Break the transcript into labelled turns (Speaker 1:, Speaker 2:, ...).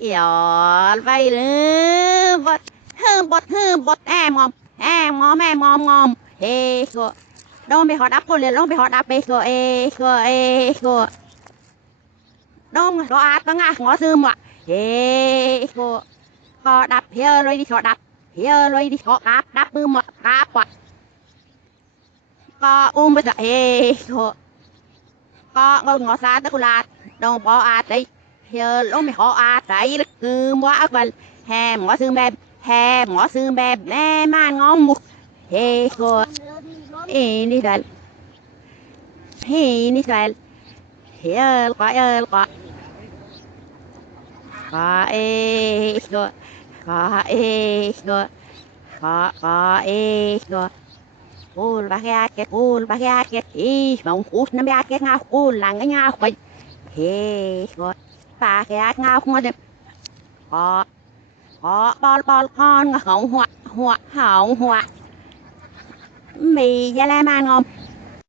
Speaker 1: Jol vai lư bọt hư bọt hư bọt à mòm à mòm à mòm mòm ê cô đâu bị họ đắp cô liền đâu bị họ đắp ê cô ê cô ê cô đâu mà có át băng à ngó sư mà ê cô họ đắp hia rồi đi họ đắp hia rồi đi họ đắp đắp bư mọt đắp quạt có ôm bây giờ ê cô có ngó xa tức là đâu bỏ át đấy hờ lô mẹ họ à tại lực hư mua ác vần. Hè mỏ sư mềm hè mỏ sư mềm mẹ mà ngon mục hè cô in Israel in Israel hờ có hờ có có ê có có ê có có có ê có قول بحياتك قول بحياتك ايش منقوش نبيعتك نعرف قول لعنة نعرف هيك bà hẹ ngao ngó đẹp. Họ họ bò bò con hỏng hoạ hoạ hỏng hoạ mì gia lai man không